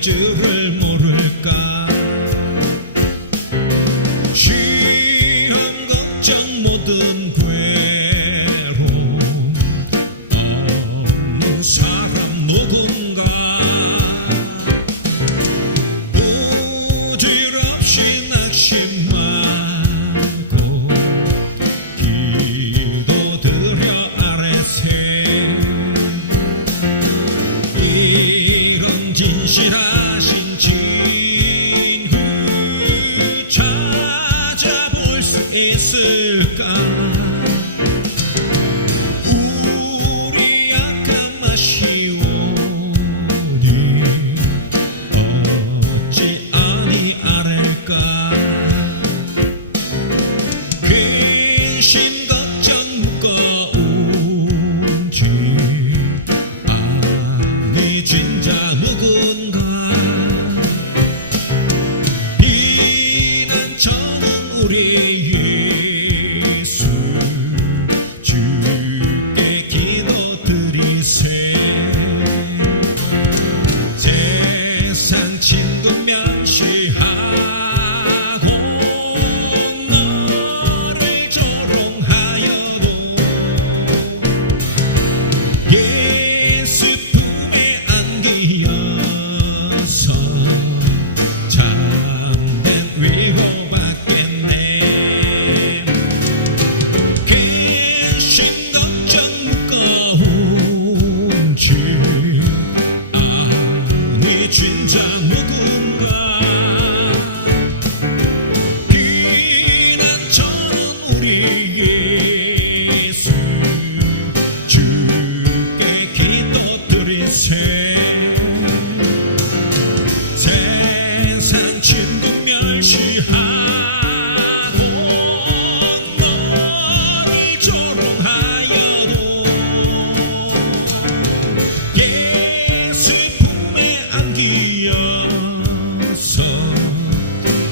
될 줄을 모를까. 시험 걱정 모든 괴로움 어느 사람 누군가 부질없이 낙심하고 기도드려 아래세. 이런 진실하신 친구 찾아볼 수 있을까. 우리 약한 아쉬우니 어찌 아니 아랠까. 근심 걱정 무거운지 아니 진짜 누군가. 비난처는 우리 예수 주께 기도드리세. 세상 친구 멸시하고 너를 조롱하여도 예수 품에 안기어서 참된 위로받겠네. 근심 걱정 무거운지 아니 진짜 누군가. 비난처는 우리 예수 주께 기도드리세. 세상 친구 멸시하고 너를 조롱하여도 예수 품에 안기어서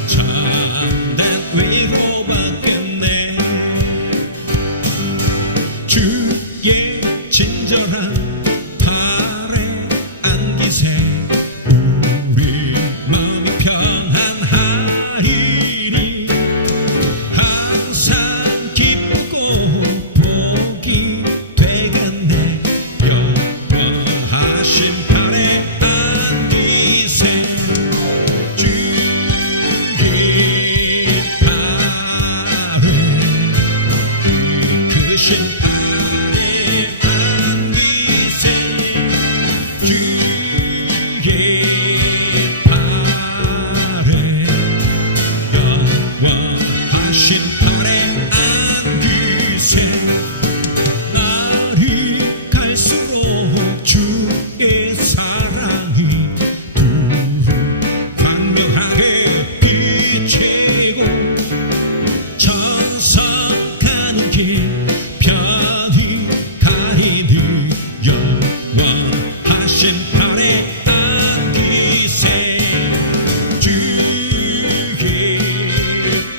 참된 위로받겠네. 주의 친절한 팔에 안기세. 우리 마음이 평안하리니 항상 기쁘고 복이 되겠네. 영원하신 팔에 안기세. 주의 팔에 크신 팔에 안기세. 주의 팔에 영원하신 팔에 안기세. 날이 갈수록 주의 사랑이 두루 광명하게 비치고 천성가는 길 편히 가리니 영원하신 팔에 안기세. 주의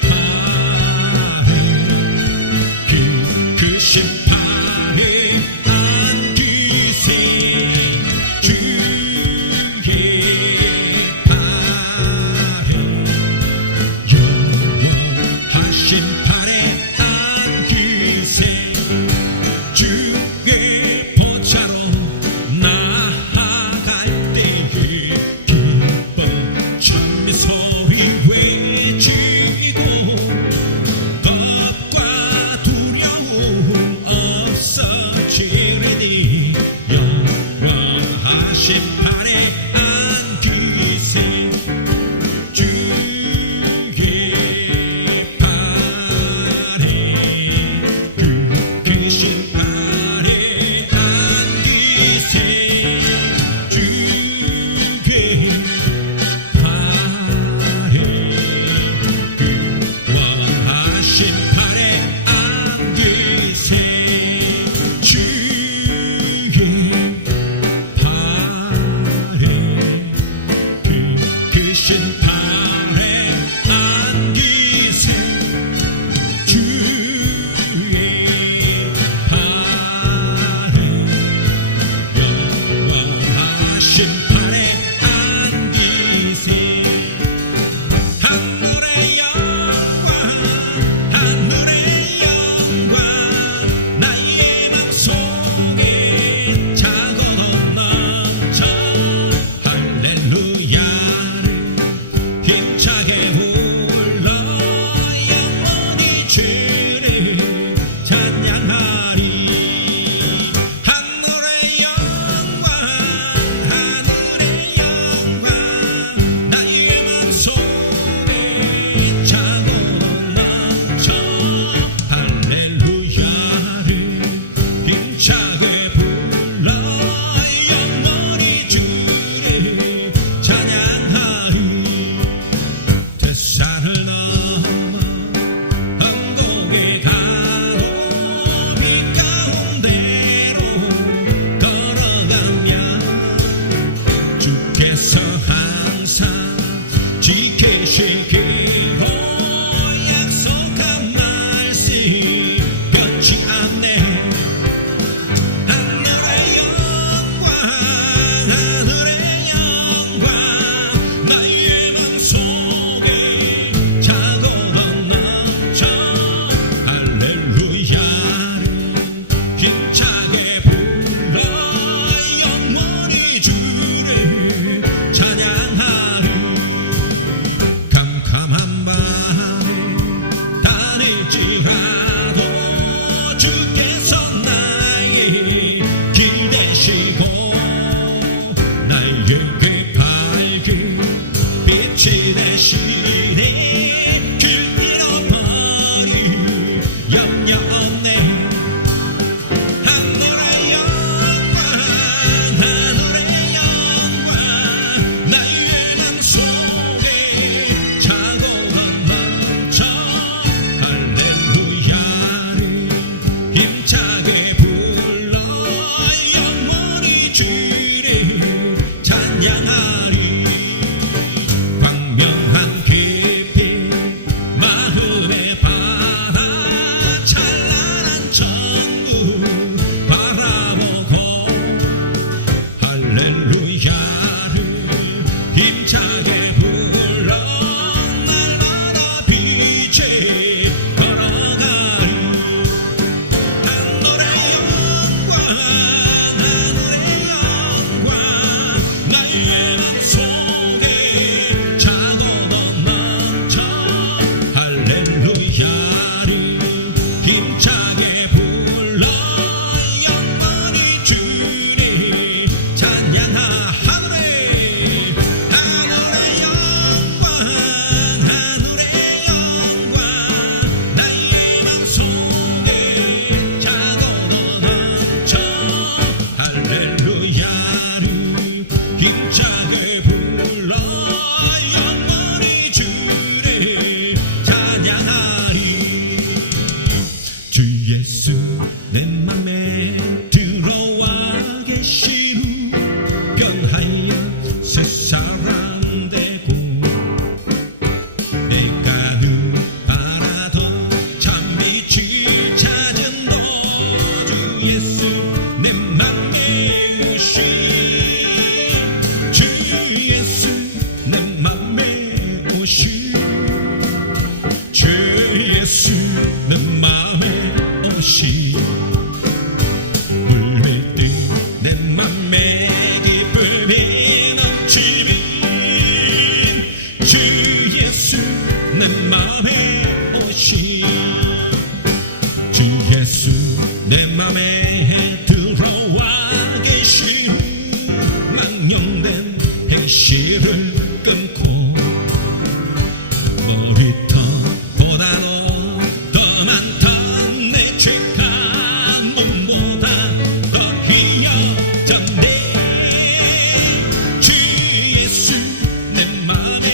팔에 크신 팔에 안기세. 주의 팔에 영원하신 팔에 안기세. 주의 보좌로 나아갈 때에 기뻐 찬미 소리 외치고 겁과 두려움 없어지리니 영원하신 팔에 안기세. 주의 팔에 크신 팔에 안기세. 주의 팔에 원하신 팔에 안기세. 주의 팔에 크신 팔에 안기세. 주의 팔에 영원하신 팔에 안기세. 힘차게 불러 날마다 빛에 걸어가리 하늘의 영광 하늘의 영광 나의 맘속에 차고도 넘쳐 할렐루야리 힘차게 불러 영원히 주를 찬양하네 하늘의 영광 하늘의 영광 나의 맘속에 차고도 넘쳐 할렐루야리 힘차게 불러 영원히 주를 찬양하리 주 예수 내 맘에 들어와 계시루 변하여 새 사람 되고 내가 늘 바라던 참빛을 찾은 너 주 예수 내 맘에 오신 주 예수 내 맘에 오신 주 예수 내 맘에 오신 물밀듯 내 맘에 기쁨이 넘치는 주 예수 내 맘에 오신 주 예수 내 맘에 들어와 계신 망령된 행실을 끊고 머리털보다도 더 많던 내 죄가 몸보다 더 휘어졌네 주 예수 내 맘에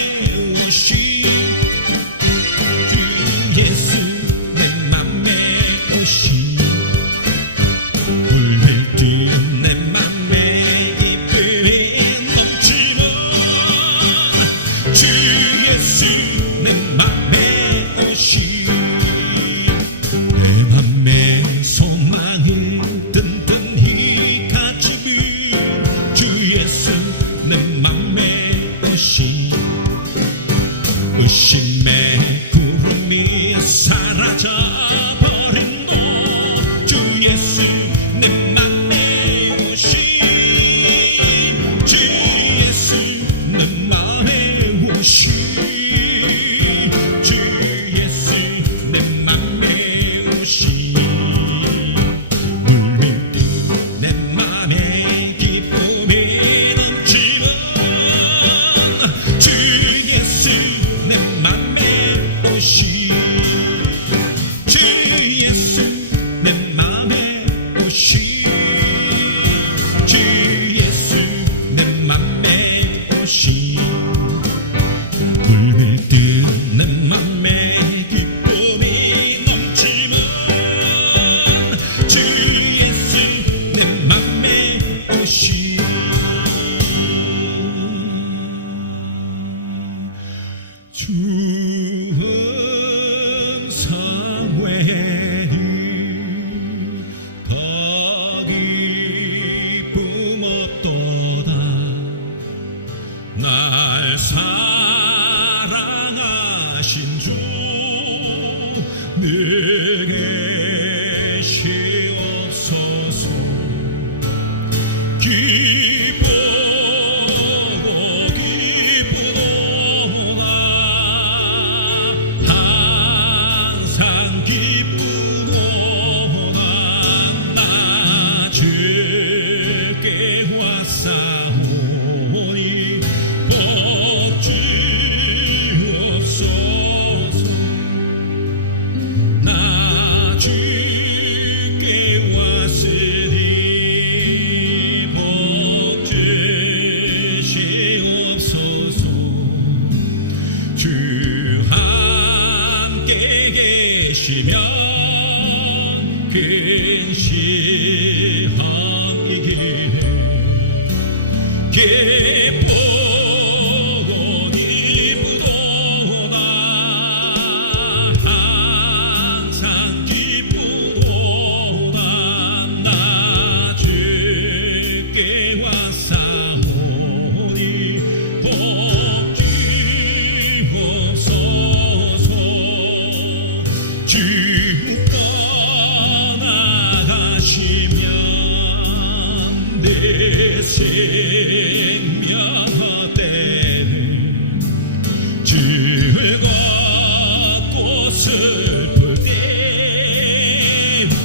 오신 주 예수 내 맘에 오신 물밀듯 내 맘에 기쁨이 넘치는 주 예수 내 맘에 오신 내 맘에 소망을 든든히 가지고 주 예수 내 맘에 오신 의심의 구름이 사라져버린 너 주 예수 내 맘에 오신 주 예수 내 맘에 오신 주 예수 내 맘에 오신 물밀듯 내 맘에 기쁨이 넘치는 주 예수 내 맘에 오신 주 예수 내 맘에 오신 주 예수 내 맘에 오신 물밀듯 내 맘에 기쁨이 넘치는 주 예수 내 맘에 오신 주 항상 외리 더 기쁨 없도다 날 사랑하신 주 내게 시옵소서 기쁘고 기쁘도다 항상 기쁘도다 나 주께 왔사오니 복 주옵소서 나 주께 왔으니 복 주시옵소서 주 함께 계시면 큰 시험 이기네 기쁘고 기쁘도다 항상 기쁘도다 나 주께 왔사오니 복 즐겁고 슬플 때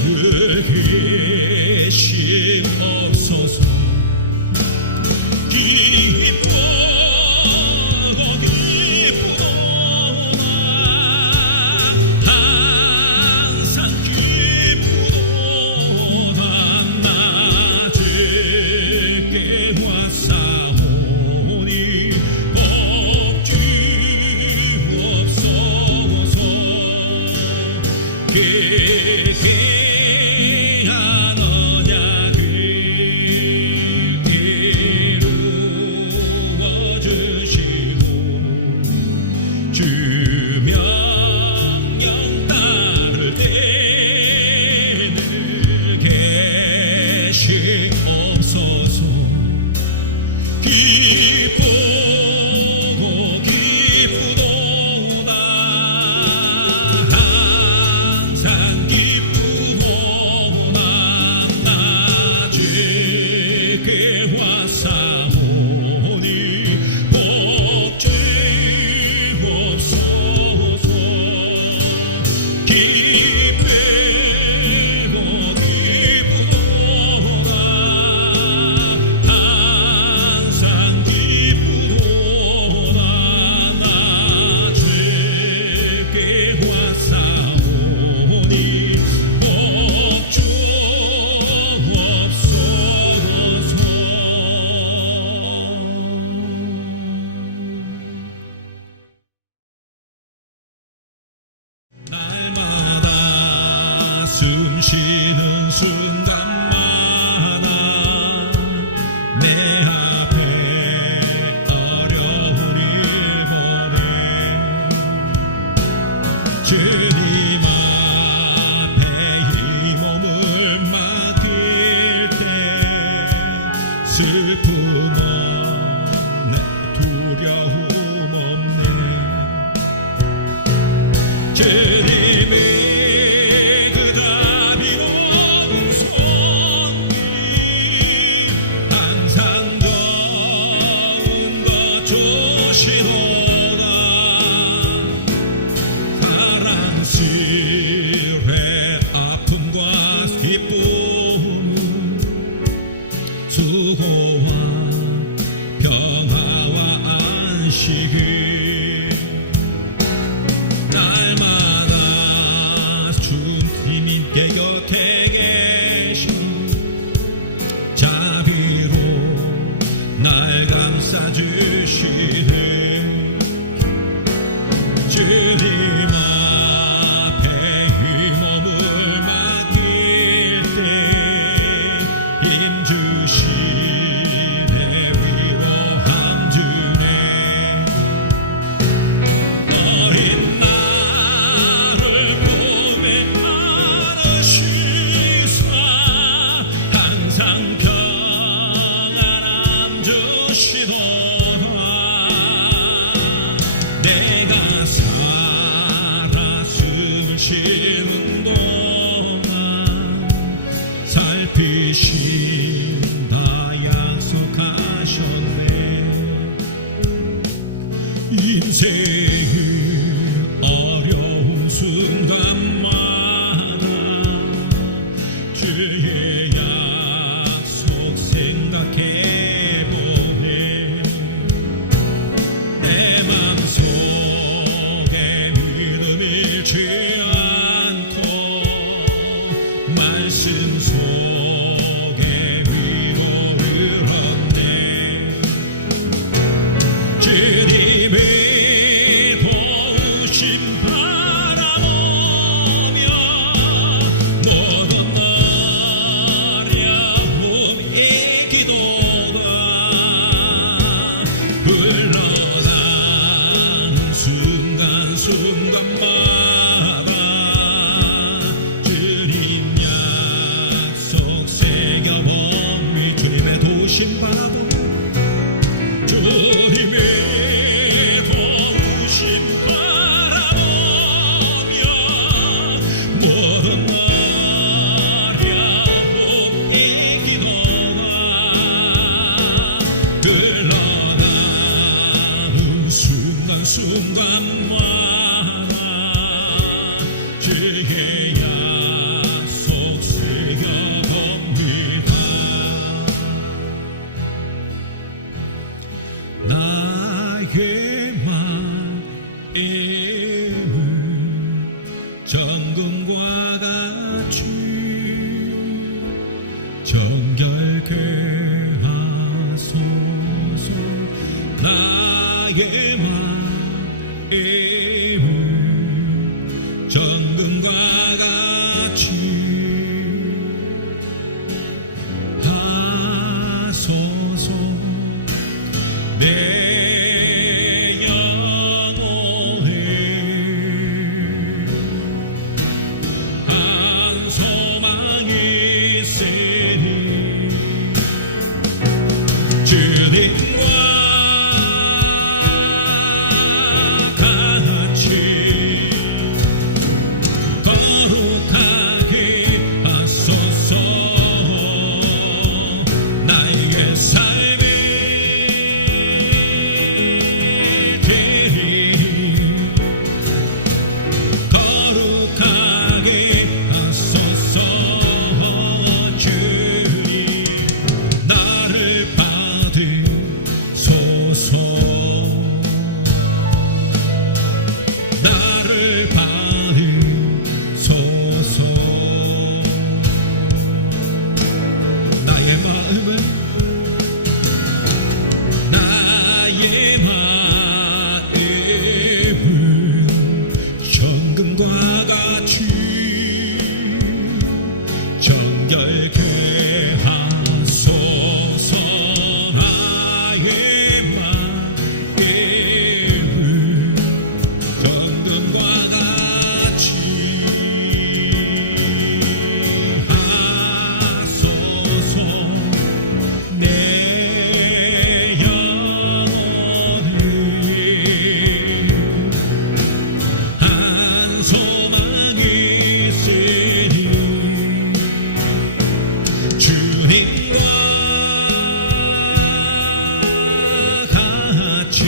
늘 계심 없어서 기쁘고 기쁘도다 항상 기쁘도다 나 주께 왔사오니 복주옵소서 괴계한 언약을 이루어주시고 주 명령 따를 때늘 계시옵소서 기쁘고 기쁘도다 항상 기쁘도다 나 주께 왔사오니 복주옵소서 기쁘고 기쁘도다 항상 기쁘도다 나 주께 왔사오니 복주옵소서 날마다 숨쉬는 순간마다 내 앞에 어려움이 보내 주님 앞에 이 몸을 맡길 때 슬픔 없네 두려움 없네 주님의 그 다비로운 손이 항상 좋은 것 주시도다 사랑스레 아픔과 기쁨 수고와 평화와 안식을 날마다 주님께 곁에 계신 자비로 날 감싸주시네 주님 앞에 이 몸을 맡길 때 힘주시네 위로함 주네 어린 나를 꿈에 안으시사 항상 평안함 주시도다 내가 살아 숨을 쉬는 동안 살피신다 약속하셨네 인생의 어려운 순간마다 주의 약속 생각해보네 내 맘속에 믿음 잃지 않고 말씀 속에 위로를 얻네 주님의 순간마다 주의 약속 새겨봅니다. 나의 마음은 정금과 같이 정결케 하소서. 나의 마음은 정금과 같이 하소서. 내 영혼에 한 소망이 있으니 주님과 같이 거룩하게 하소서. 나의 삶이 거룩하게 하소서. 주님 나를 받으소서. 나를 받으소서. 나의 마음은 정금과 같이 정결케 하소서. 나의 마음은 정금과 같이 하소서. 내 영혼에 한 소망이 있으니 주님과 같이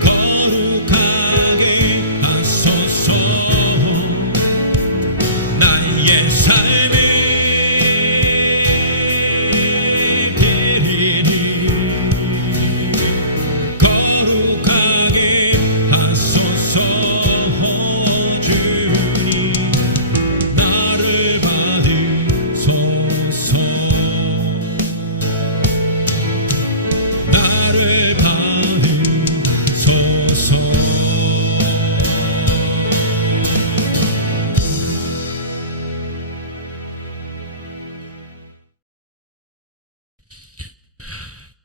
거룩하게 하소서. 나의 삶이 되리니 거룩하게 하소서. 주님 나를 받으소서. 나를 받으소서.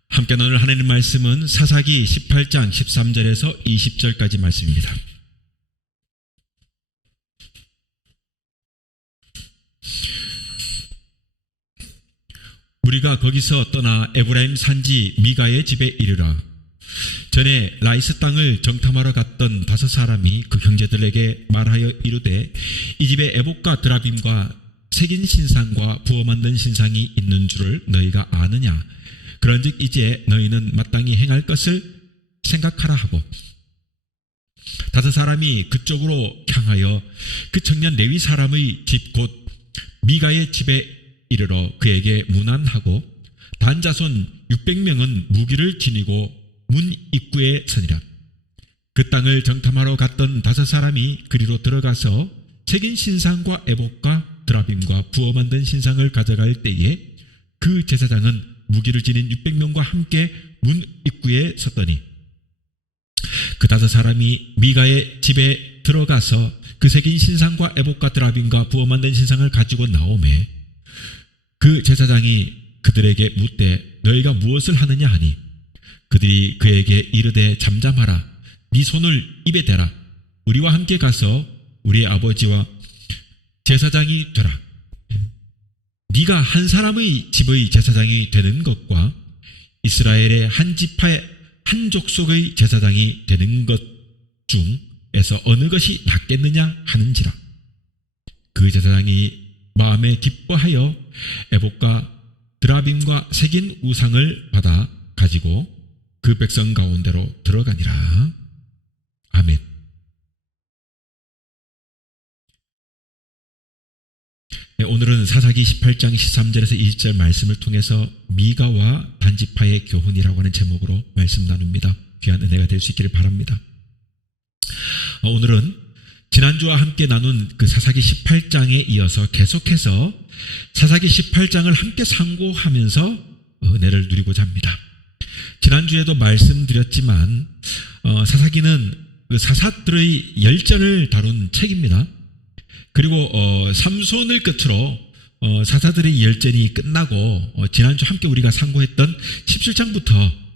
함께 나눌 하나님 말씀은 사사기 18장 13절에서 20절까지 말씀입니다. 우리가 거기서 떠나 에브라임 산지 미가의 집에 이르라. 전에 라이스 땅을 정탐하러 갔던 5사람이 그 형제들에게 말하여 이르되 이 집에 에봇과 드라빔과 새긴 신상과 부어 만든 신상이 있는 줄을 너희가 아느냐. 그런즉 이제 너희는 마땅히 행할 것을 생각하라 하고 5사람이 그쪽으로 향하여 그 청년 레위 사람의 집 곧 미가의 집에 이르러 그에게 문안하고 단 자손 600명은 무기를 지니고 문 입구에 서니라. 그 땅을 정탐하러 갔던 5사람이 그리로 들어가서 새긴 신상과 에봇과 드라빔과 부어 만든 신상을 가져갈 때에 그 제사장은 무기를 지닌 600명과 함께 문 입구에 섰더니 그 5사람이 미가의 집에 들어가서 그 새긴 신상과 에봇과 드라빔과 부어 만든 신상을 가지고 나오매 그 제사장이 그들에게 묻되 너희가 무엇을 하느냐 하니 그들이 그에게 이르되 잠잠하라. 네 손을 입에 대라. 우리와 함께 가서 우리의 아버지와 제사장이 되라. 네가 한 사람의 집의 제사장이 되는 것과 이스라엘의 한 지파의 한 족속의 제사장이 되는 것 중에서 어느 것이 낫겠느냐 하는지라. 그 제사장이 마음에 기뻐하여 에봇과 드라빔과 새긴 우상을 받아 가지고 그 백성 가운데로 들어가니라. 아멘. 네, 오늘은 사사기 18장 13절에서 20절 말씀을 통해서 미가와 단지파의 교훈이라고 하는 제목으로 말씀 나눕니다. 귀한 은혜가 될 수 있기를 바랍니다. 오늘은 지난주와 함께 나눈 그 사사기 18장에 이어서 계속해서 사사기 18장을 함께 상고하면서 은혜를 누리고자 합니다. 지난주에도 말씀드렸지만 사사기는 그 사사들의 열전을 다룬 책입니다. 그리고 삼손을 끝으로 사사들의 열전이 끝나고 지난주 함께 우리가 상고했던 17장부터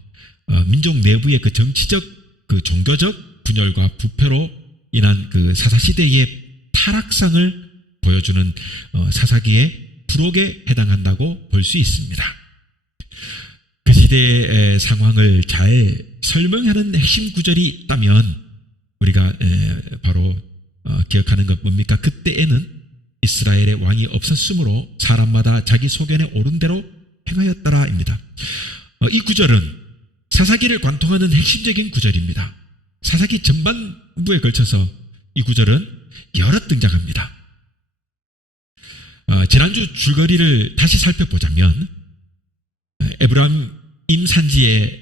민족 내부의 그 정치적, 그 종교적 분열과 부패로 인한 그 사사시대의 타락상을 보여주는 사사기의 부록에 해당한다고 볼 수 있습니다. 그 시대의 상황을 잘 설명하는 핵심 구절이 있다면 우리가 바로 기억하는 것 뭡니까? 그때에는 이스라엘의 왕이 없었으므로 사람마다 자기 소견에 옳은 대로 행하였더라입니다. 이 구절은 사사기를 관통하는 핵심적인 구절입니다. 사사기 전반부에 걸쳐서 이 구절은 여러 등장합니다. 지난주 줄거리를 다시 살펴보자면 에브라임 산지에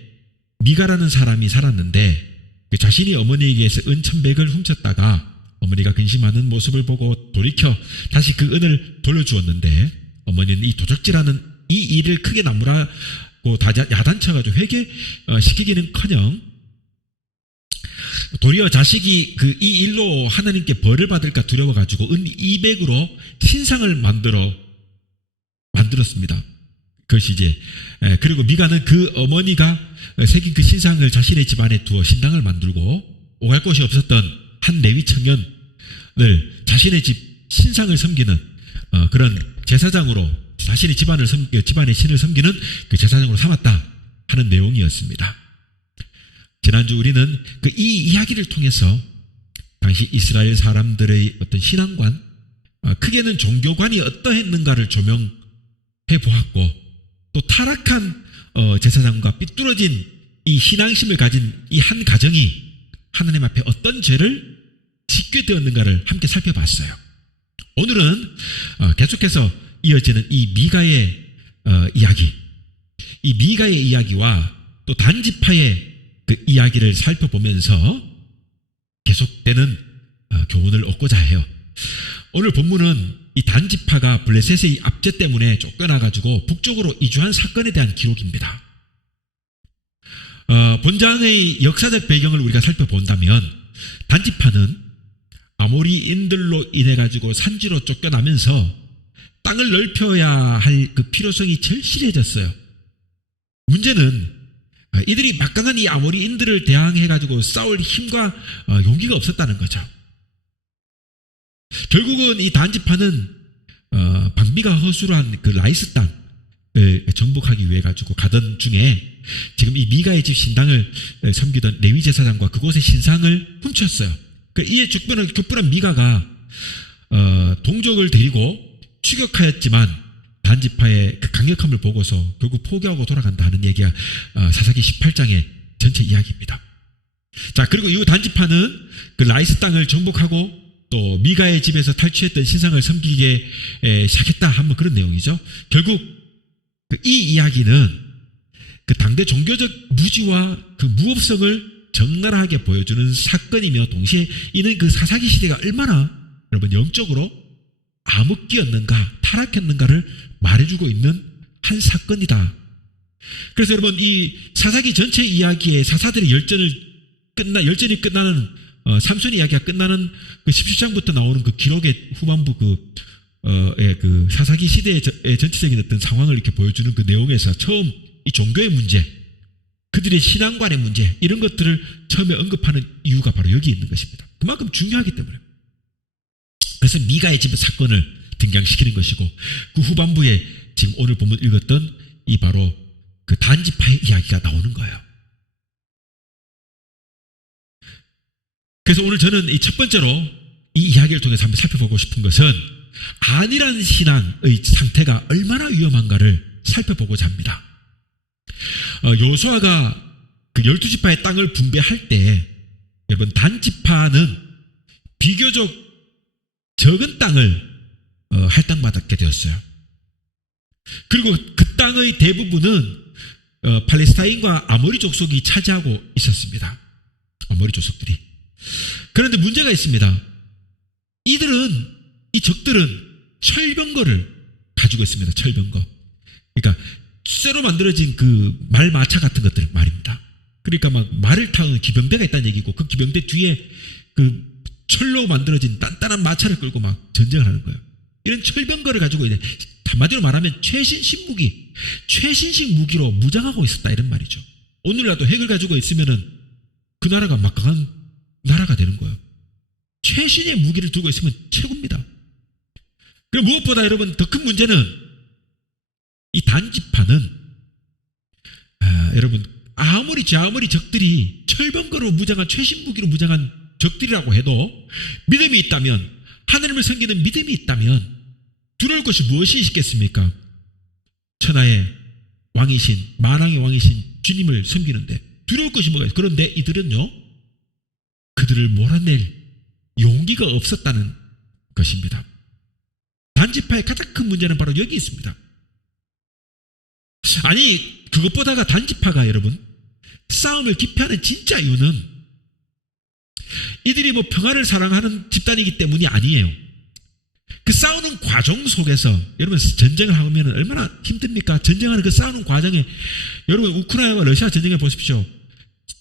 미가라는 사람이 살았는데 자신이 어머니에게 은 1,100을 훔쳤다가 어머니가 근심하는 모습을 보고 돌이켜 다시 그 은을 돌려주었는데 어머니는 이 도적질하는 이 일을 크게 나무라고 야단쳐가지고 회개시키기는커녕 도리어 자식이 그 이 일로 하나님께 벌을 받을까 두려워가지고 은 200으로 신상을 만들었습니다. 그것이 이제 그리고 미가는 그 어머니가 새긴 그 신상을 자신의 집안에 두어 신당을 만들고 오갈 곳이 없었던 한 레위 청년을 자신의 집 신상을 섬기는 그런 제사장으로 자신의 집안의 신을 섬기는 그 제사장으로 삼았다 하는 내용이었습니다. 지난주 우리는 그 이 이야기를 통해서 당시 이스라엘 사람들의 어떤 신앙관, 크게는 종교관이 어떠했는가를 조명해 보았고 또 타락한 제사장과 삐뚤어진 이 신앙심을 가진 이 한 가정이 하나님 앞에 어떤 죄를 짓게 되었는가를 함께 살펴봤어요. 오늘은 계속해서 이어지는 이 미가의 이야기, 이 미가의 이야기와 또 단지파의 그 이야기를 살펴보면서 계속되는 교훈을 얻고자 해요. 오늘 본문은 이 단지파가 블레셋의 압제 때문에 쫓겨나가지고 북쪽으로 이주한 사건에 대한 기록입니다. 본장의 역사적 배경을 우리가 살펴본다면 단지파는 아모리인들로 인해 가지고 산지로 쫓겨나면서 땅을 넓혀야 할 그 필요성이 절실해졌어요. 문제는 이들이 막강한 이 아모리인들을 대항해 가지고 싸울 힘과 용기가 없었다는 거죠. 결국은 이 단지파는 방비가 허술한 그 라이스 땅을 정복하기 위해 가지고 가던 중에 지금 이 미가의 집 신당을 섬기던 레위 제사장과 그곳의 신상을 훔쳤어요. 이에 격분한 미가가 동족을 데리고 추격하였지만 단지파의 그 강력함을 보고서 결국 포기하고 돌아간다 하는 얘기가 사사기 18장의 전체 이야기입니다. 자, 그리고 이후 단지파는 그 라이스 땅을 정복하고 또 미가의 집에서 탈취했던 신상을 섬기게 시작했다 하면 그런 내용이죠. 결국 이 이야기는 그 당대 종교적 무지와 그 무업성을 적나라하게 보여주는 사건이며 동시에 이는 그 사사기 시대가 얼마나 여러분 영적으로 암흑기였는가 타락했는가를 말해주고 있는 한 사건이다. 그래서 여러분 이 사사기 전체 이야기에 사사들의 열전이 끝나는 삼손 이야기가 끝나는 그 17장부터 나오는 그 기록의 후반부 그 사사기 시대의 전체적인 어떤 상황을 이렇게 보여주는 그 내용에서 처음 이 종교의 문제, 그들의 신앙관의 문제 이런 것들을 처음에 언급하는 이유가 바로 여기 있는 것입니다. 그만큼 중요하기 때문에. 그래서 미가의 집 사건을 등장시키는 것이고 그 후반부에 지금 오늘 본문 읽었던 이 바로 그 단지파의 이야기가 나오는 거예요. 그래서 오늘 저는 이 첫 번째로 이 이야기를 통해서 한번 살펴보고 싶은 것은 안일한 신앙의 상태가 얼마나 위험한가를 살펴보고자 합니다. 요수아가 그 12지파의 땅을 분배할 때 여러분 단지파는 비교적 적은 땅을 할당받게 되었어요. 그리고 그 땅의 대부분은 팔레스타인과 아모리 족속이 차지하고 있었습니다. 아모리 족속들이. 그런데 문제가 있습니다. 이 적들은 철병거를 가지고 있습니다. 철병거. 그러니까 쇠로 만들어진 그 말마차 같은 것들 말입니다. 그러니까 막 말을 타는 기병대가 있다는 얘기고, 그 기병대 뒤에 그 철로 만들어진 단단한 마차를 끌고 막 전쟁을 하는 거예요. 이런 철병거를 가지고 있는, 한마디로 말하면 최신식 무기로 무장하고 있었다, 이런 말이죠. 오늘날도 핵을 가지고 있으면은 그 나라가 막강한 나라가 되는 거예요. 최신의 무기를 두고 있으면 최고입니다. 그리고 무엇보다 여러분 더 큰 문제는 이 단지파는 여러분 아무리 적들이 철병거로 무장한 최신 무기로 무장한 적들이라고 해도 믿음이 있다면, 하나님을 섬기는 믿음이 있다면 두려울 것이 무엇이 있겠습니까? 천하의 왕이신, 만왕의 왕이신 주님을 섬기는데 두려울 것이 뭐가 있어요? 그런데 이들은요, 그들을 몰아낼 용기가 없었다는 것입니다. 단지파의 가장 큰 문제는 바로 여기 있습니다. 아니, 그것보다가 단지파가 여러분 싸움을 기피하는 진짜 이유는 이들이 뭐 평화를 사랑하는 집단이기 때문이 아니에요. 그 싸우는 과정 속에서, 여러분 전쟁을 하면 얼마나 힘듭니까? 전쟁하는 그 싸우는 과정에, 여러분 우크라이나와 러시아 전쟁해 보십시오.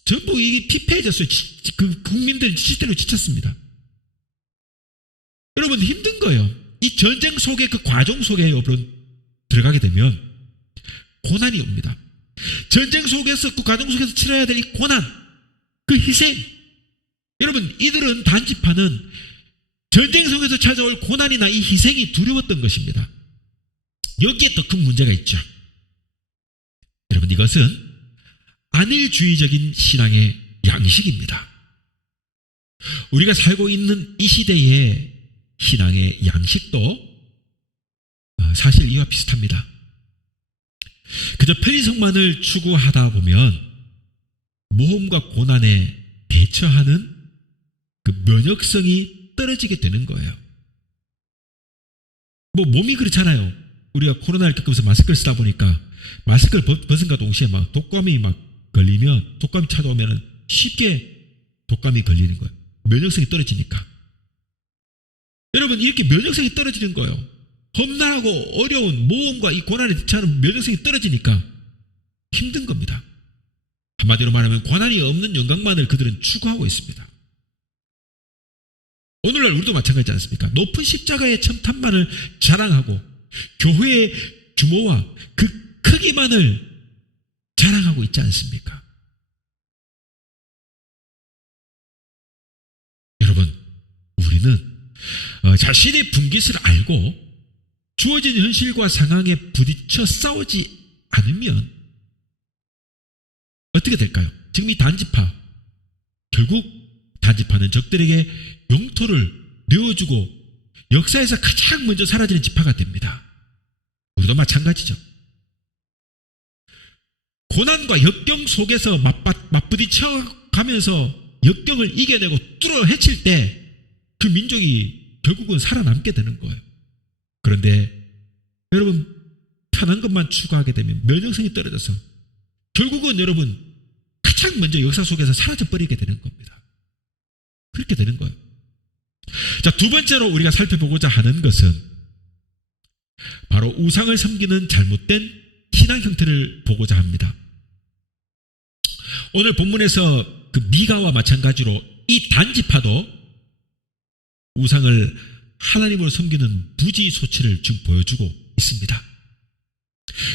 전부 이게 피폐해졌어요. 그 국민들 시대로 지쳤습니다. 여러분 힘든 거예요. 이 전쟁 속에, 그 과정 속에 여러분 들어가게 되면 고난이 옵니다. 전쟁 속에서, 그 과정 속에서 치러야 될 이 고난, 그 희생. 여러분 이들은, 단지파는 전쟁 속에서 찾아올 고난이나 이 희생이 두려웠던 것입니다. 여기에 더 큰 문제가 있죠. 여러분 이것은 안일주의적인 신앙의 양식입니다. 우리가 살고 있는 이 시대의 신앙의 양식도 사실 이와 비슷합니다. 그저 편리성만을 추구하다 보면 모험과 고난에 대처하는 그 면역성이 떨어지게 되는 거예요. 뭐 몸이 그렇잖아요. 우리가 코로나를 겪으면서 마스크를 쓰다 보니까 마스크를 벗은가 동시에 막 독감이 막 걸리면, 독감이 찾아오면 쉽게 독감이 걸리는 거예요. 면역성이 떨어지니까. 여러분 이렇게 면역성이 떨어지는 거예요. 험난하고 어려운 모험과 이 고난에 대처하는 면역성이 떨어지니까 힘든 겁니다. 한마디로 말하면 고난이 없는 영광만을 그들은 추구하고 있습니다. 오늘날 우리도 마찬가지지 않습니까? 높은 십자가의 첨탄만을 자랑하고 교회의 규모와 그 크기만을 자랑하고 있지 않습니까? 여러분 우리는 자신의 분깃을 알고 주어진 현실과 상황에 부딪혀 싸우지 않으면 어떻게 될까요? 지금 이 단지파, 결국 단지파는 적들에게 영토를 내어주고 역사에서 가장 먼저 사라지는 지파가 됩니다. 우리도 마찬가지죠. 고난과 역경 속에서 맞부딪혀 가면서 역경을 이겨내고 뚫어 헤칠 때 그 민족이 결국은 살아남게 되는 거예요. 그런데 여러분 편한 것만 추구하게 되면 면역성이 떨어져서 결국은 여러분 가장 먼저 역사 속에서 사라져버리게 되는 겁니다. 그렇게 되는 거예요. 자, 두 번째로 우리가 살펴보고자 하는 것은 바로 우상을 섬기는 잘못된 신앙 형태를 보고자 합니다. 오늘 본문에서 그 미가와 마찬가지로 이 단지파도 우상을 하나님으로 섬기는 부지소치를 지금 보여주고 있습니다.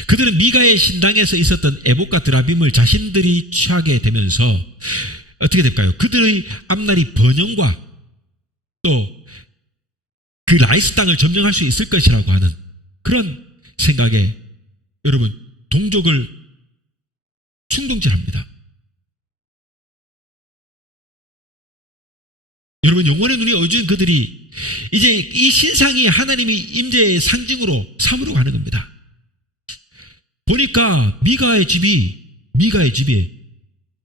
그들은 미가의 신당에서 있었던 에봇과 드라빔을 자신들이 취하게 되면서 어떻게 될까요? 그들의 앞날이 번영과 또 그 라이스 땅을 점령할 수 있을 것이라고 하는 그런 생각에 여러분 동족을 충동질합니다. 여러분 영혼의 눈이 어두운 그들이 이제 이 신상이 하나님의 임재의 상징으로 삼으려고 하는 겁니다. 보니까 미가의 집에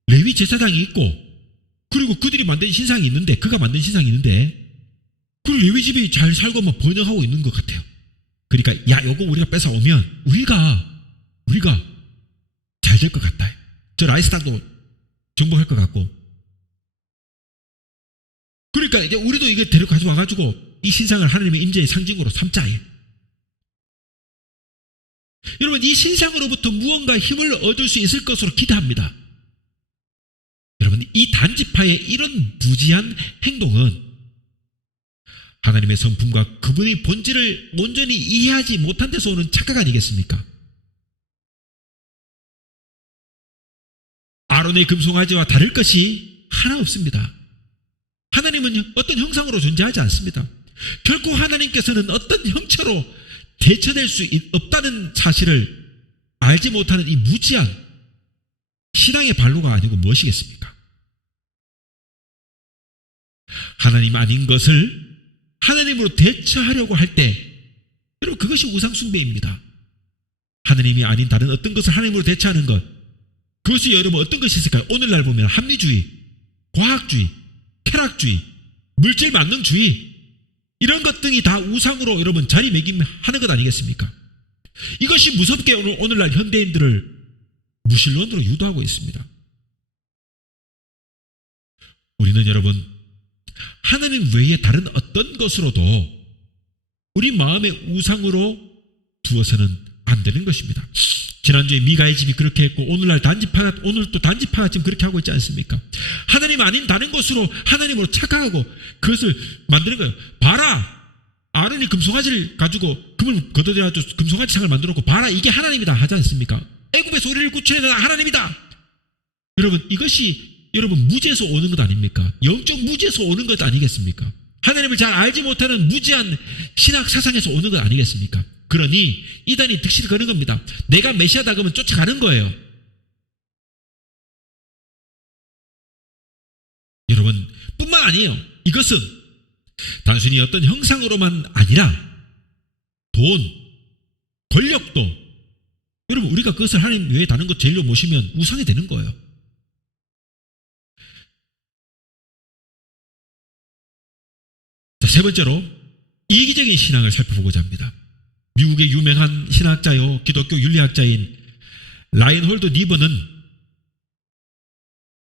레위 제사장이 있고 그리고 그들이 만든 신상이 있는데 그가 만든 신상이 있는데 그리고 레위 집이 잘 살고 막 번영하고 있는 것 같아요. 그러니까 야 요거 우리가 뺏어오면 우리가 잘 될 것 같다. 저 라이스탁도 정복할 것 같고 그러니까 이제 우리도 이거 데리고 가져와가지고 이 신상을 하나님의 임재의 상징으로 삼자. 여러분 이 신상으로부터 무언가 힘을 얻을 수 있을 것으로 기대합니다. 여러분 이 단지파의 이런 무지한 행동은 하나님의 성품과 그분의 본질을 온전히 이해하지 못한 데서 오는 착각 아니겠습니까? 아론의 금송아지와 다를 것이 하나 없습니다. 하나님은 어떤 형상으로 존재하지 않습니다. 결코 하나님께서는 어떤 형체로 대처될 수 없다는 사실을 알지 못하는 이 무지한 신앙의 발로가 아니고 무엇이겠습니까? 하나님 아닌 것을 하나님으로 대처하려고 할 때 여러분 그것이 우상숭배입니다. 하나님이 아닌 다른 어떤 것을 하나님으로 대처하는 것, 그것이 여러분 어떤 것이 있을까요? 오늘날 보면 합리주의, 과학주의, 쾌락주의, 물질 만능주의 이런 것 등이 다 우상으로 여러분 자리매김하는 것 아니겠습니까? 이것이 무섭게 오늘날 현대인들을 무신론으로 유도하고 있습니다. 우리는 여러분 하나님 외에 다른 어떤 것으로도 우리 마음의 우상으로 두어서는 안 되는 것입니다. 지난주에 미가의 집이 그렇게 했고 오늘 또 단지파가 지금 그렇게 하고 있지 않습니까? 하나님 아닌 다른 것으로 하나님으로 착각하고 그것을 만드는 거예요. 봐라! 아론이 금송아지를 가지고 금을 걷어들여가지고 금송아지 상을 만들어 놓고 봐라 이게 하나님이다 하지 않습니까? 애굽에서 우리를 구출해내다 하나님이다. 여러분 이것이 여러분 무지에서 오는 것 아닙니까? 영적 무지에서 오는 것 아니겠습니까? 하나님을 잘 알지 못하는 무지한 신학 사상에서 오는 것 아니겠습니까? 그러니 이단이 득실을 거는 겁니다. 내가 메시아다 그러면 쫓아가는 거예요. 여러분 뿐만 아니에요. 이것은 단순히 어떤 형상으로만 아니라 돈, 권력도 여러분 우리가 그것을 하나님 외에 다른 것 제일로 모시면 우상이 되는 거예요. 자, 세 번째로 이기적인 신앙을 살펴보고자 합니다. 미국의 유명한 신학자요 기독교 윤리학자인 라인홀드 니버는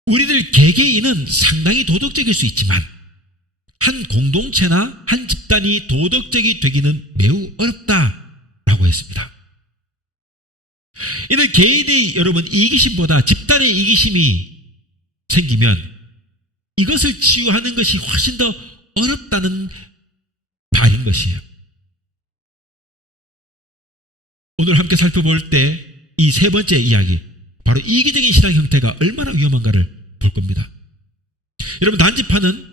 우리들 개개인은 상당히 도덕적일 수 있지만 한 공동체나 한 집단이 도덕적이 되기는 매우 어렵다라고 했습니다. 이는 개인의 여러분 이기심보다 집단의 이기심이 생기면 이것을 치유하는 것이 훨씬 더 어렵다는 말인 것이에요. 오늘 함께 살펴볼 때 이 세 번째 이야기, 바로 이기적인 신앙 형태가 얼마나 위험한가를 볼 겁니다. 여러분 단지파는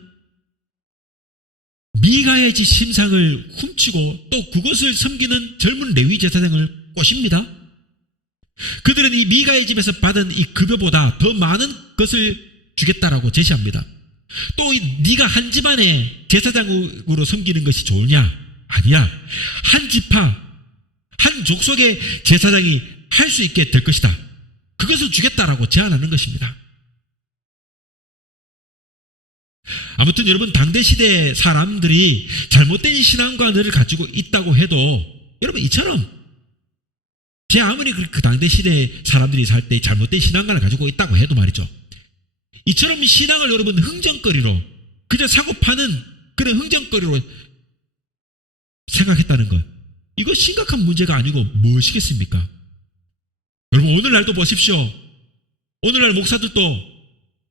미가의 집 신상을 훔치고 또 그것을 섬기는 젊은 레위 제사장을 꼬십니다. 그들은 이 미가의 집에서 받은 이 급여보다 더 많은 것을 주겠다라고 제시합니다. 또 네가 한 집안의 제사장으로 섬기는 것이 좋으냐? 아니야. 한 지파, 한 족속의 제사장이 할 수 있게 될 것이다. 그것을 주겠다라고 제안하는 것입니다. 아무튼 여러분 당대 시대 사람들이 잘못된 신앙관을 가지고 있다고 해도 여러분 이처럼 제 아무리 그 당대 시대 사람들이 살 때 잘못된 신앙관을 가지고 있다고 해도 말이죠. 이처럼 신앙을 여러분 흥정거리로 그저 사고 파는 그런 흥정거리로 생각했다는 것, 이거 심각한 문제가 아니고 무엇이겠습니까? 여러분 오늘날도 보십시오. 오늘날 목사들도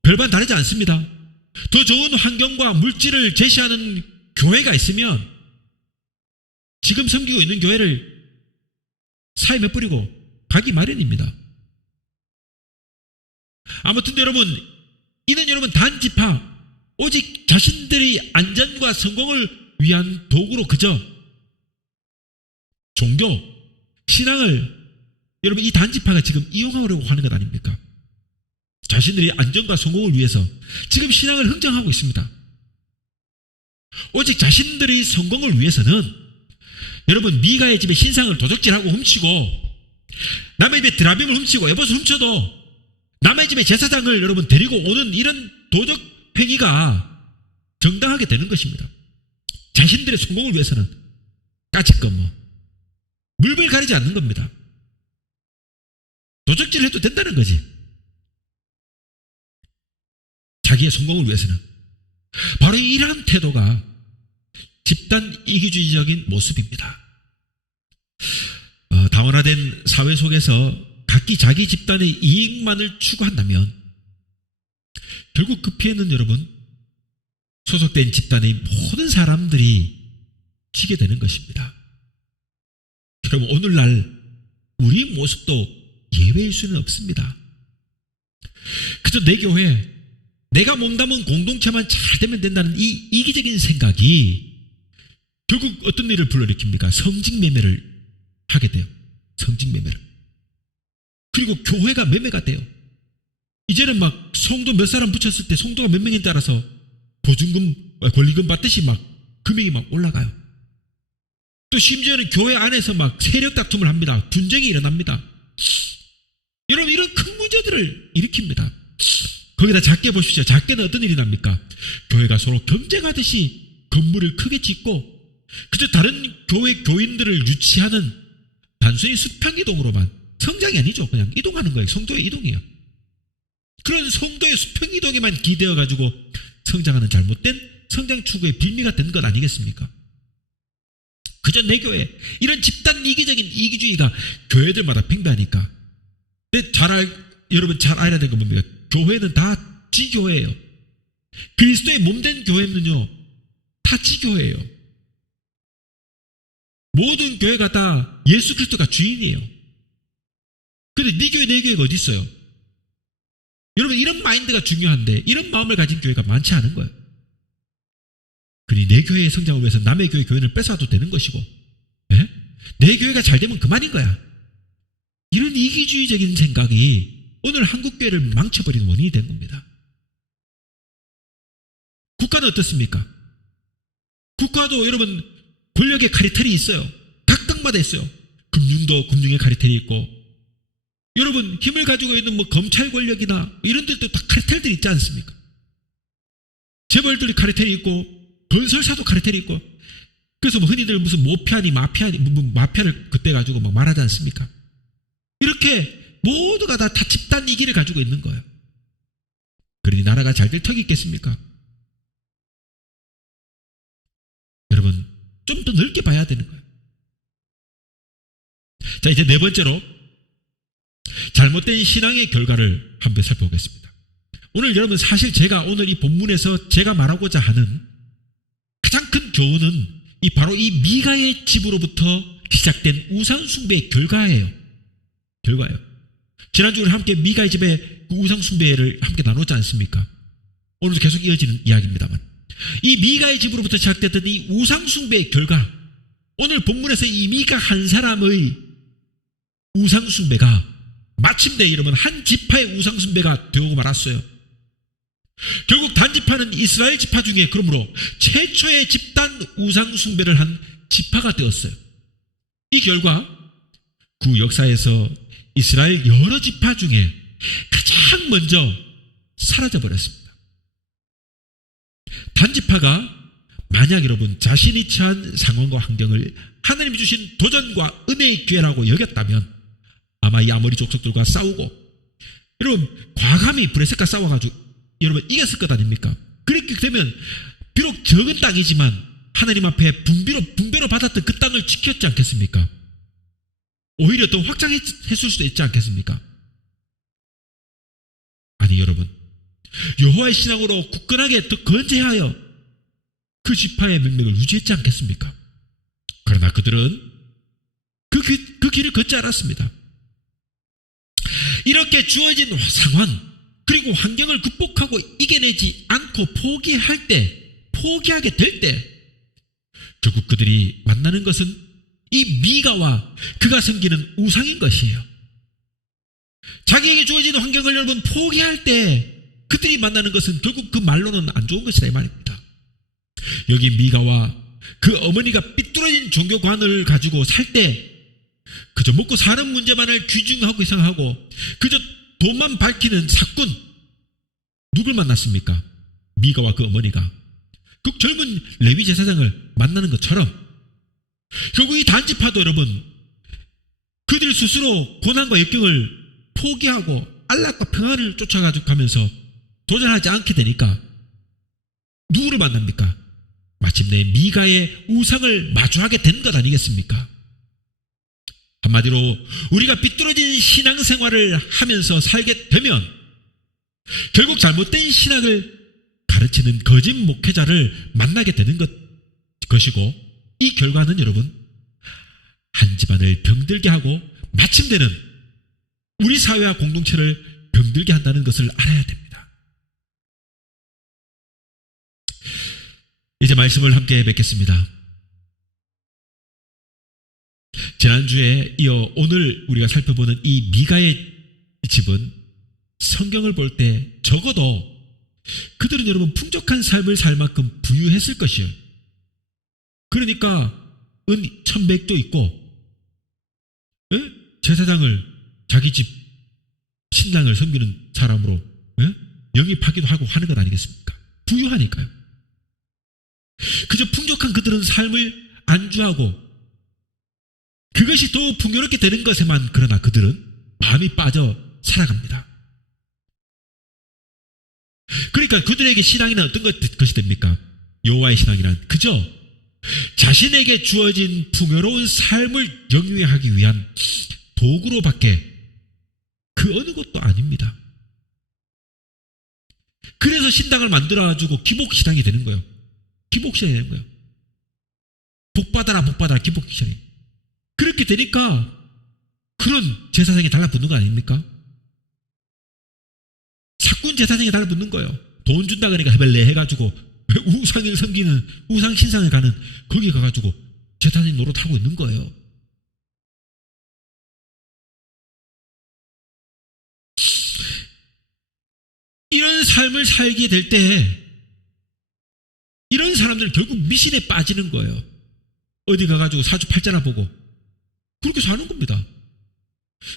별반 다르지 않습니다. 더 좋은 환경과 물질을 제시하는 교회가 있으면 지금 섬기고 있는 교회를 사임해 뿌리고 가기 마련입니다. 아무튼 여러분 이는 여러분 단지파 오직 자신들의 안전과 성공을 위한 도구로 그저 종교, 신앙을 여러분 이 단지파가 지금 이용하려고 하는 것 아닙니까? 자신들의 안전과 성공을 위해서 지금 신앙을 흥정하고 있습니다. 오직 자신들의 성공을 위해서는 여러분 미가의 집에 신상을 도적질하고 훔치고 남의 집에 드라빔을 훔치고 에봇을 훔쳐도 남의 집에 제사장을 여러분 데리고 오는 이런 도적 행위가 정당하게 되는 것입니다. 자신들의 성공을 위해서는 까짓거 물불 가리지 않는 겁니다. 도적질을 해도 된다는 거지. 자기의 성공을 위해서는. 바로 이러한 태도가 집단 이기주의적인 모습입니다. 다원화된 사회 속에서 각기 자기 집단의 이익만을 추구한다면 결국 그 피해는 여러분 소속된 집단의 모든 사람들이 지게 되는 것입니다. 여러분 오늘날 우리 모습도 예외일 수는 없습니다. 그저 내 교회, 내가 몸담은 공동체만 잘 되면 된다는 이 이기적인 생각이 결국 어떤 일을 불러일으킵니까? 성직매매를 하게 돼요. 성직매매를. 그리고 교회가 매매가 돼요. 이제는 막 성도 몇 사람 붙였을 때 성도가 몇 명에 따라서 보증금, 권리금 받듯이 막 금액이 막 올라가요. 또 심지어는 교회 안에서 막 세력 다툼을 합니다. 분쟁이 일어납니다. 여러분 이런 큰 문제들을 일으킵니다. 거기다 작게 보십시오. 작게는 어떤 일이 납니까? 교회가 서로 경쟁하듯이 건물을 크게 짓고 그저 다른 교회 교인들을 유치하는 단순히 수평이동으로만 성장이 아니죠. 그냥 이동하는 거예요. 성도의 이동이에요. 그런 성도의 수평이동에만 기대어 가지고 성장하는 잘못된 성장 추구의 빌미가 된 것 아니겠습니까? 그저 내 교회 이런 집단 이기적인 이기주의가 교회들마다 팽배하니까. 근데 여러분 잘 알아야 되는 건 뭡니까? 교회는 다 지교회예요. 그리스도의 몸된 교회는요 다 지교회예요. 모든 교회가 다 예수 그리스도가 주인이에요. 근데 네 교회 내 교회가 어디 있어요? 여러분 이런 마인드가 중요한데 이런 마음을 가진 교회가 많지 않은 거예요. 그러니 내 교회의 성장을 위해서 남의 교회 교인을 뺏어와도 되는 것이고 네? 내 교회가 잘 되면 그만인 거야. 이런 이기주의적인 생각이 오늘 한국교회를 망쳐버리는 원인이 된 겁니다. 국가는 어떻습니까? 국가도 여러분 권력의 카리텔이 있어요. 각 당마다 있어요. 금융도 금융의 카리텔이 있고 여러분 힘을 가지고 있는 검찰 권력이나 이런 데도 다 카리텔들이 있지 않습니까? 재벌들이 카리텔이 있고 건설사도 카리텔이 있고 그래서 흔히들 무슨 마피아를 그때 가지고 막 말하지 않습니까? 이렇게 모두가 다 집단 이기를 가지고 있는 거예요. 그러니 나라가 잘 될 턱이 있겠습니까? 여러분 좀 더 넓게 봐야 되는 거예요. 자 이제 네 번째로 잘못된 신앙의 결과를 한번 살펴보겠습니다. 오늘 여러분 사실 제가 오늘 이 본문에서 제가 말하고자 하는 가장 큰 교훈은 바로 이 미가의 집으로부터 시작된 우상숭배의 결과예요. 지난주 우리 함께 미가의 집의 우상숭배를 함께 나눴지 않습니까? 오늘도 계속 이어지는 이야기입니다만 이 미가의 집으로부터 시작됐던 이 우상숭배의 결과 오늘 본문에서 이 미가 한 사람의 우상숭배가 마침내 여러분 한 지파의 우상숭배가 되고 말았어요. 결국 단지파는 이스라엘 지파 중에 그러므로 최초의 집단 우상숭배를 한 지파가 되었어요. 이 결과 그 역사에서 이스라엘 여러 지파 중에 가장 먼저 사라져버렸습니다. 단지파가 만약 여러분 자신이 처한 상황과 환경을 하나님이 주신 도전과 은혜의 기회라고 여겼다면 아마 이 아모리 족속들과 싸우고 여러분 과감히 브레셋과 싸워가지고 여러분 이겼을 것 아닙니까? 그렇게 되면 비록 적은 땅이지만 하나님 앞에 분배로 받았던 그 땅을 지켰지 않겠습니까? 오히려 더 확장했을 수도 있지 않겠습니까? 아니 여러분 여호와의 신앙으로 굳건하게 더 건재하여 그 지파의 명맥을 유지했지 않겠습니까? 그러나 그들은 그 길을 걷지 않았습니다. 이렇게 주어진 상황 그리고 환경을 극복하고 이겨내지 않고 포기하게 될 때 결국 그들이 만나는 것은 이 미가와 그가 섬기는 우상인 것이에요. 자기에게 주어진 환경을 여러분 포기할 때 그들이 만나는 것은 결국 그 말로는 안 좋은 것이다 이 말입니다. 여기 미가와 그 어머니가 삐뚤어진 종교관을 가지고 살 때 그저 먹고 사는 문제만을 귀중하고 이상하고 그저 돈만 밝히는 사꾼, 누굴 만났습니까? 미가와 그 어머니가 그 젊은 레위 제사장을 만나는 것처럼 결국 이 단지파도 여러분, 그들 스스로 고난과 역경을 포기하고 안락과 평안을 쫓아가면서 도전하지 않게 되니까 누구를 만납니까? 마침내 미가의 우상을 마주하게 된 것 아니겠습니까? 한마디로 우리가 삐뚤어진 신앙생활을 하면서 살게 되면 결국 잘못된 신학을 가르치는 거짓 목회자를 만나게 되는 것이고, 이 결과는 여러분, 한 집안을 병들게 하고 마침내는 우리 사회와 공동체를 병들게 한다는 것을 알아야 됩니다. 이제 말씀을 함께 뵙겠습니다. 지난주에 이어 오늘 우리가 살펴보는 이 미가의 집은 성경을 볼 때 적어도 그들은 여러분 풍족한 삶을 살 만큼 부유했을 것이에요. 그러니까 은 1100도 있고, 제사장을 자기 집 신랑을 섬기는 사람으로 영입하기도 하고 하는 것 아니겠습니까? 부유하니까요. 그저 풍족한 그들은 삶을 안주하고 그것이 더 풍요롭게 되는 것에만, 그러나 그들은 마음이 빠져 살아갑니다. 그러니까 그들에게 신앙이란 어떤 것이 됩니까? 여호와의 신앙이란 그저 자신에게 주어진 풍요로운 삶을 영위하기 위한 도구로밖에 그 어느 것도 아닙니다. 그래서 신당을 만들어가지고 기복신앙이 되는 거예요. 기복신앙이 되는 거예요. 복받아라 복받아라 기복신앙이. 그렇게 되니까 그런 제사장이 달라붙는 거 아닙니까? 사꾼 제사장이 달라붙는 거예요. 돈 준다 그러니까 헤벨레 해가지고 우상을 섬기는, 우상 신상을 가는 거기 가가지고 제사장이 노릇하고 있는 거예요. 이런 삶을 살게 될 때 이런 사람들은 결국 미신에 빠지는 거예요. 어디 가가지고 사주팔자나 보고 그렇게 사는 겁니다.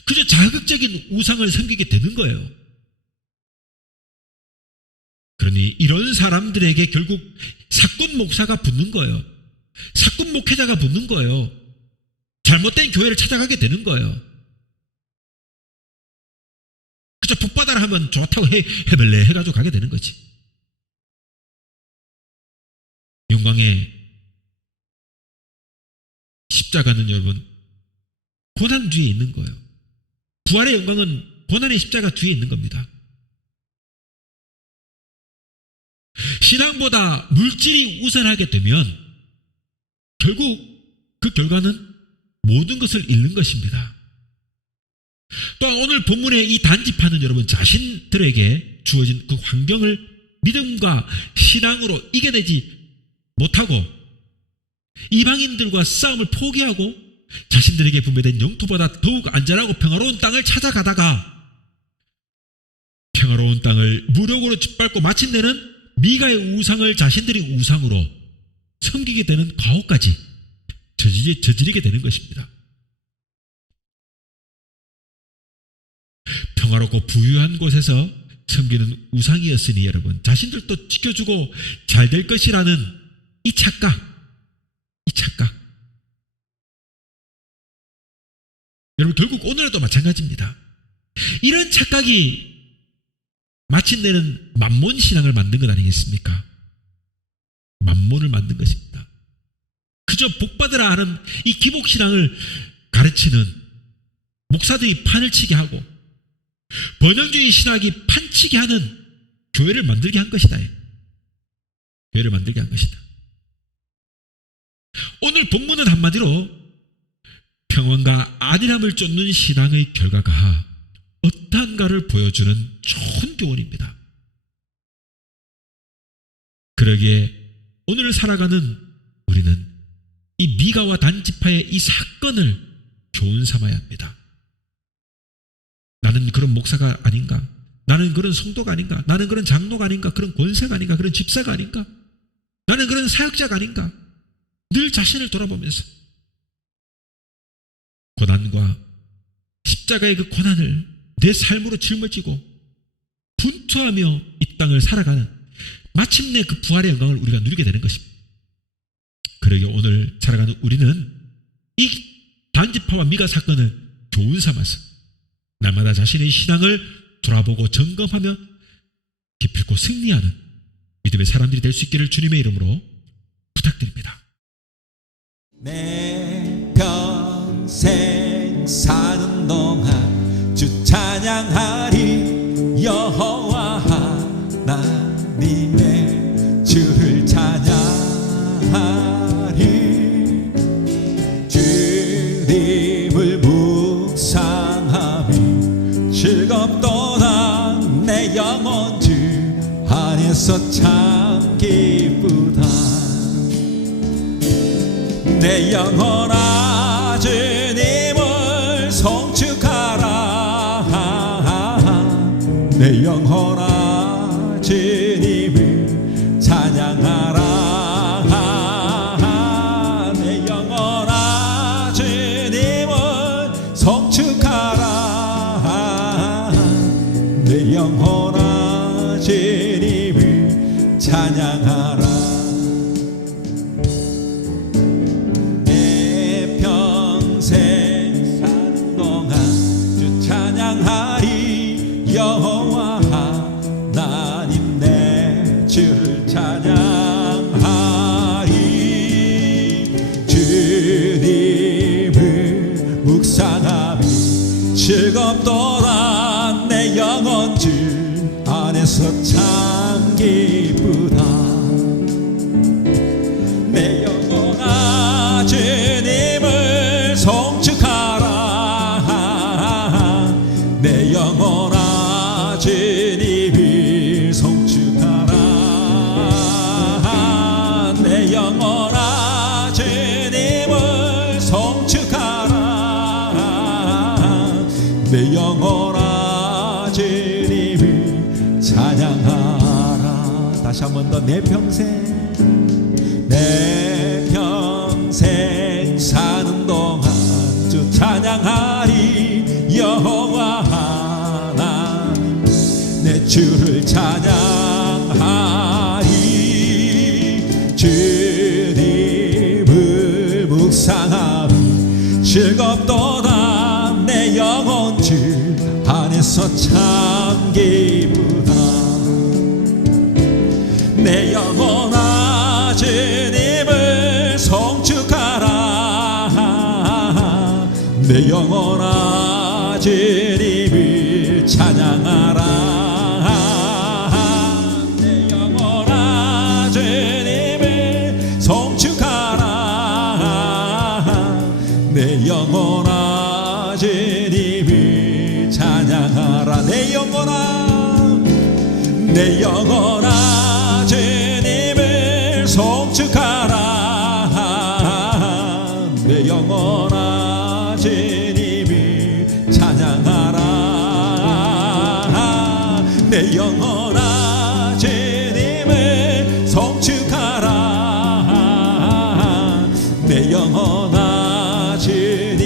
그저 자극적인 우상을 섬기게 되는 거예요. 그러니 이런 사람들에게 결국 사꾼 목사가 붙는 거예요. 사꾼 목회자가 붙는 거예요. 잘못된 교회를 찾아가게 되는 거예요. 그저 복받아라 하면 좋다고 해벨레 해가지고 가게 되는 거지. 영광의 십자가는 여러분 고난 뒤에 있는 거예요. 부활의 영광은 고난의 십자가 뒤에 있는 겁니다. 신앙보다 물질이 우선하게 되면 결국 그 결과는 모든 것을 잃는 것입니다. 또한 오늘 본문의 이 단지파는 여러분 자신들에게 주어진 그 환경을 믿음과 신앙으로 이겨내지 못하고 이방인들과 싸움을 포기하고 자신들에게 분배된 영토보다 더욱 안전하고 평화로운 땅을 찾아가다가 평화로운 땅을 무력으로 짓밟고 마침내는 미가의 우상을 자신들이 우상으로 섬기게 되는 가혹까지 저지르게 되는 것입니다. 평화롭고 부유한 곳에서 섬기는 우상이었으니 여러분 자신들도 지켜주고 잘 될 것이라는 이 착각 여러분 결국 오늘도 마찬가지입니다. 이런 착각이 마침내는 만몬 신앙을 만든 것 아니겠습니까? 만몬을 만든 것입니다. 그저 복받으라 하는 이 기복신앙을 가르치는 목사들이 판을 치게 하고 번영주의 신학이 판치게 하는 교회를 만들게 한 것이다. 교회를 만들게 한 것이다. 오늘 본문은 한마디로 평안과 안일함을 쫓는 신앙의 결과가 어떠한가를 보여주는 좋은 교훈입니다. 그러기에 오늘 살아가는 우리는 이 미가와 단지파의 이 사건을 교훈 삼아야 합니다. 나는 그런 목사가 아닌가? 나는 그런 성도가 아닌가? 나는 그런 장로가 아닌가? 그런 권세가 아닌가? 그런 집사가 아닌가? 나는 그런 사역자가 아닌가? 늘 자신을 돌아보면서 고난과 십자가의 그 고난을 내 삶으로 짊어지고 분투하며 이 땅을 살아가는 마침내 그 부활의 영광을 우리가 누리게 되는 것입니다. 그러게 오늘 살아가는 우리는 이 단지파와 미가 사건을 교훈 삼아서 날마다 자신의 신앙을 돌아보고 점검하며 기필코 승리하는 믿음의 사람들이 될 수 있기를 주님의 이름으로 부탁드립니다. 내 평생 사는 동안 주 찬양하리. 여호와 하나님의 주를 찬양하리. 주님을 묵상하며 즐겁도다. 내 영혼 주 안에서 참 기쁘다. 내 영혼아 주님을 송축하라. 내 영혼아 주님을 찬양하라. 내 영혼아 주님을 송축하라. 내 영혼아 주님을 찬양하라. 여호와 하나님 내 주를 찬양하리. 주님을 묵상하며 즐겁도다. 내 영혼 주 안에서 참 기쁘다. 내 영혼아 주님을 송축하라. 내 영혼아 주님을 송축하라. 내 영혼아 주님을 송축하라. 내 영혼아 주님을 찬양하라. 다시 한 번 더. 내 평생 사는 동안 주 찬양하리. 여호와 내 주를 찬양하리. 주님을 묵상하며 즐겁도다. 내 영혼 주 안에서 참 기쁘다. 내 영혼아 주님을 송축하라. 내 영혼아 주님을 찬양하라. 내 영혼아 주님을 찬양하라. 내 영혼아 내 영혼아 주님을 송축하라. 내 영혼아 주님을 찬양하라. 내 영혼아 주님을 송축하라. 내 영혼아 주님